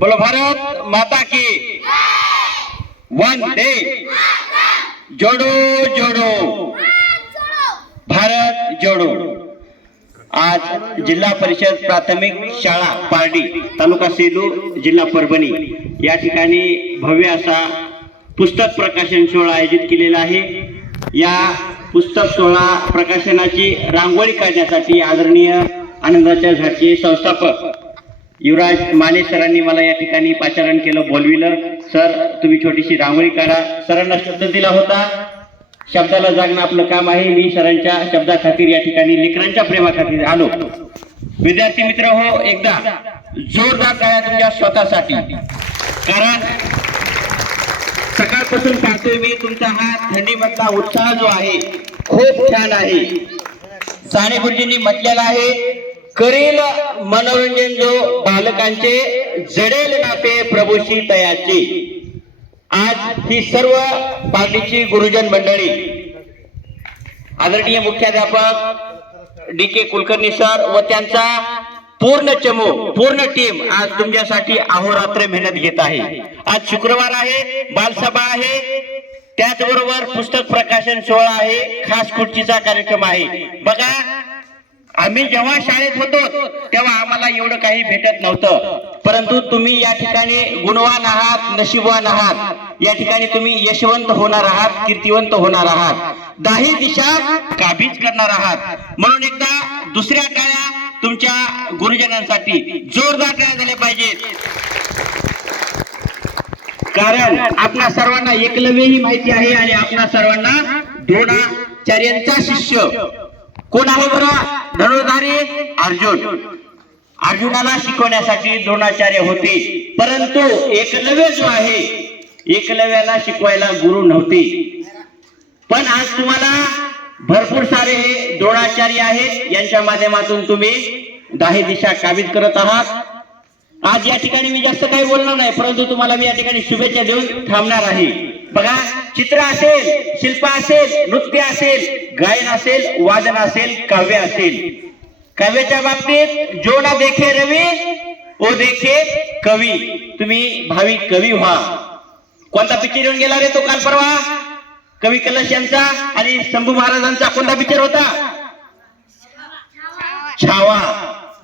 बोलो भारत माता की। One day जोडो जोडो। भारत जोडो। आज जिल्हा परिषद प्राथमिक शाळा पारडी तालुका सेलू जिल्हा परभणी. या ठिकाणी भव्य असा पुस्तक प्रकाशन सोहळा आयोजित केलेला आहे. या पुस्तक सोहळा प्रकाशनाची रांगोळी काढण्यासाठी आदरणीय आनंदाच्या झाचे संस्थापक युवराज माने सरांनी मला या ठिकाणी पाचारण केलं बोलविलं. सर तुम्ही छोटीशी रांगोळी काढा. सरांना शब्द दिला होता. शब्दाला जागणं आपलं काम आहे. मी सरांच्या शब्दाखातीर या ठिकाणी लेकरांच्या प्रेमाखातीर आलो. विद्यार्थी मित्र हो एकदा जोरदार टाळ्या तुमच्या स्वतःसाठी. कारण सकाळपासून पाहतोय मी तुमचा हा थंडीमधला उत्साह जो आहे खूप छान आहे. साने गुरुजींनी म्हटलेला आहे करील मनोरंजन जो बालकांचे जडेल नाते प्रभूशी तयाची. आज ही सर्व पार्टीची गुरुजन मंडळी आदरणीय मुख्याध्यापक डी के कुलकर्णी सर व त्यांचा पूर्ण चमू पूर्ण टीम आज तुमच्यासाठी अहोरात्र मेहनत घेत आहे. आज शुक्रवार आहे बालसभा आहे त्याचबरोबर पुस्तक प्रकाशन सोहळा आहे खास खुर्चीचा कार्यक्रम आहे. बघा आम्ही जेव्हा शाळेत होतो तेव्हा आम्हाला एवढं काही भेटत नव्हतं. परंतु तुम्ही या ठिकाणी गुणवान आहात नशीबवान आहात. या ठिकाणी तुम्ही यशवंत होणार आहात कीर्तिवंत होणार आहात. दाही दिशा काबीज करणार आहात. म्हणून एकदा दुसऱ्या टाळ्या तुमच्या गुरुजनांसाठी जोरदार टाळ्या झाल्या पाहिजेत. कारण आपल्या सर्वांना एकलव्य ही माहिती आहे आणि आपल्या सर्वांना द्रोणाचार्यांचा शिष्य कोण आहे बरं? धनुर्धारी अर्जुन. अर्जुनाला शिकवण्यासाठी द्रोणाचार्य होते. परंतु एकलव्य जो आहे एकलव्याला शिकवायला गुरु नव्हते. पण आज तुम्हाला भरपूर सारे हे द्रोणाचार्य आहेत. यांच्या माध्यमातून तुम्ही दाही दिशा काबीज करत आहात. आज या ठिकाणी मी जास्त काही बोलणार नाही परंतु तुम्हाला मी या ठिकाणी शुभेच्छा देऊन थांबणार आहे. बघा चित्र असेल शिल्प असेल नृत्य असेल गायन असेल वादन असेल काव्य असेल. काव्याच्या बाबतीत जो ना देखे रवी ओ देखे कवी. तुम्ही भावी कवी व्हा. कोणता पिक्चर येऊन गेला रे तो काल परवा? कवी कलश यांचा आणि शंभू महाराजांचा कोणता पिक्चर होता? छावा.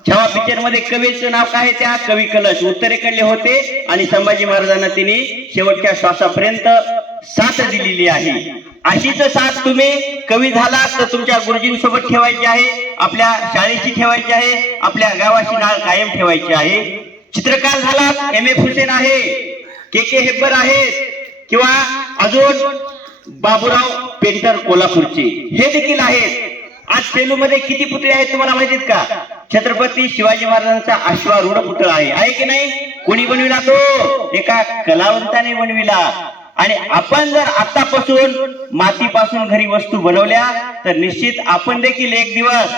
छावा पिक्चरमध्ये कवीचं नाव काय आहे त्या? कवी कलश. उत्तरेकडले होते आणि संभाजी महाराजांना तिने शेवटच्या श्वासापर्यंत साथ दिलेली आहे. अशीच साथ तुम्ही कवी झालात तर तुमच्या गुरुजींसोबत ठेवायची आहे आपल्या शाळेशी ठेवायची आहे आपल्या गावाशी नाळ कायम ठेवायची आहे. चित्रकार झाला एम एफ हुसेन आहे के के हेब्बर आहेत किंवा अजून बाबूराव पेंटर कोल्हापूरचे. हे देखील आहेत. आज सेलू मध्ये किती पुतळे आहेत तुम्हाला माहितीत का? छत्रपती शिवाजी महाराजांचा अश्वारूढ पुतळा आहे. आहे की नाही? कोणी बनविला तो? एका कलावंताने बनविला. आणि आपण जर आतापासून मातीपासून घरी वस्तू बनवल्या तर निश्चित आपण देखील एक दिवस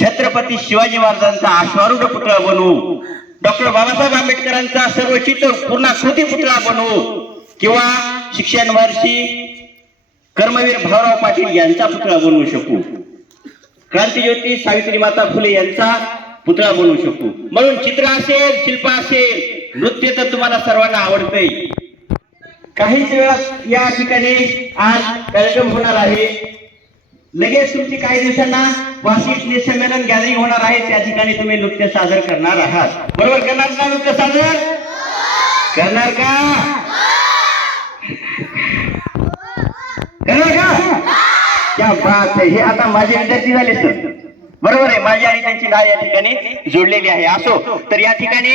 छत्रपती शिवाजी महाराजांचा अश्वारूढ पुतळा बनवू. डॉक्टर बाबासाहेब आंबेडकरांचा सर्व चित्र पूर्णाकृती पुतळा बनवू. किंवा शिक्षण वर्षी कर्मवीर भाऊराव पाटील यांचा पुतळा बनवू शकू. क्रांतीज्योती सावित्री माता फुले यांचा पुतळा बनवू शकू. म्हणून चित्र असेल शिल्प असेल नृत्य तर तुम्हाला सर्वांना आवडतंय. काहीच वेळात या ठिकाणी आज कार्यक्रम होणार आहे. लगेच तुमची काही दिवसांना वार्षिक संमेलन गॅदरिंग होणार आहे. त्या ठिकाणी तुम्ही नृत्य सादर करणार आहात. बरोबर करणार का नृत्य सादर? करणार का? करणार का? क्या बात आहे हे आता माझे विद्यार्थी झाले सर बरोबर आहे. माझी आणि त्यांची गाय या ठिकाणी जोडलेली आहे. असो तर या ठिकाणी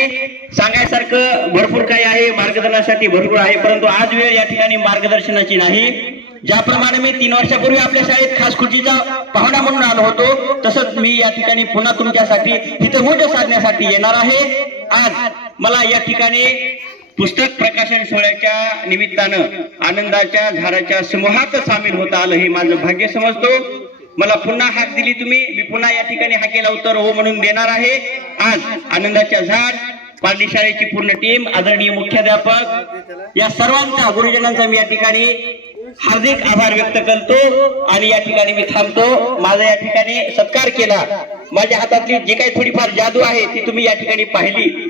सांगायसारखं भरपूर काही आहे. मार्गदर्शनासाठी भरपूर आहे. परंतु आज वेळ या ठिकाणी मार्गदर्शनाची नाही. ज्याप्रमाणे मी तीन वर्षापूर्वी आपल्या शाळेत खास खुर्चीचा पाहुणा म्हणून आलो होतो तसंच मी या ठिकाणी पुन्हा तुमच्यासाठी हितगुज साधण्यासाठी येणार आहे. आज मला या ठिकाणी पुस्तक प्रकाशन सोहळ्याच्या निमित्तानं आनंदाच्या झाडाच्या समूहात सामील होता आलं हे माझं भाग्य समजतो. मला पुन्हा हाक दिली तुम्ही. मी पुन्हा या ठिकाणी हाकेला उत्तर हो म्हणून देणार आहे. आज आनंदाच्या झाड पारडी शाळेची पूर्ण टीम आदरणीय मुख्याध्यापक या सर्वांचा गुरुजनांचा मी या ठिकाणी हार्दिक आभार व्यक्त करतो आणि या ठिकाणी मी थांबतो. माझा या ठिकाणी सत्कार केला. माझ्या हातातली जी काही थोडीफार जादू आहे ती तुम्ही या ठिकाणी पाहिली.